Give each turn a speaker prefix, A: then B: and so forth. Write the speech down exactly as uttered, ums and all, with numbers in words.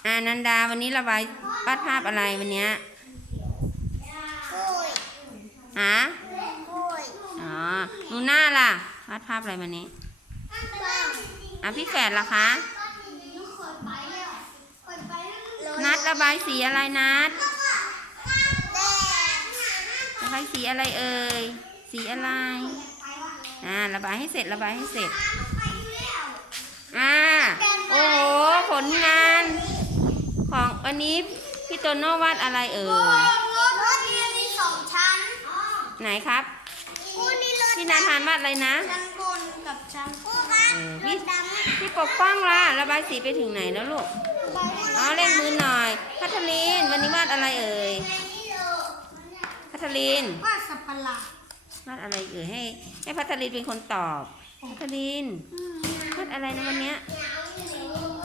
A: อ่านันดาวันนี้ระบายวาดภาพอะไรวันเนี้ยฮะอ๋อหนูหน้าล่ะวาดภาพอะไรวันนี้อ่ะพี่แฝดล่ะคะนัดระบายสีอะไรนัดระบายสีอะไรเอ่ยสีอะไรอ่าระบายให้เสร็จระบายให้เสร็จอ่าโอ้โหผลงานของวันนี้พี่โตโน่วาดอะไรเอ่ยไหนครับพี่นาธานวาดอะไรนะชั้นบนกับชั้นพี่พี่ปกป้องล่ะระบายสีไปถึงไหนแล้วลูกอ๋อเล่นมือหน่อยพัทลินวันนี้วาดอะไรเอ่ยพัทลิน
B: วาดสับปะรด
A: วาดอะไรเอ่ยให้ให้พัทลินเป็นคนตอบพัทลินวาดอะไรนะวันเนี้ย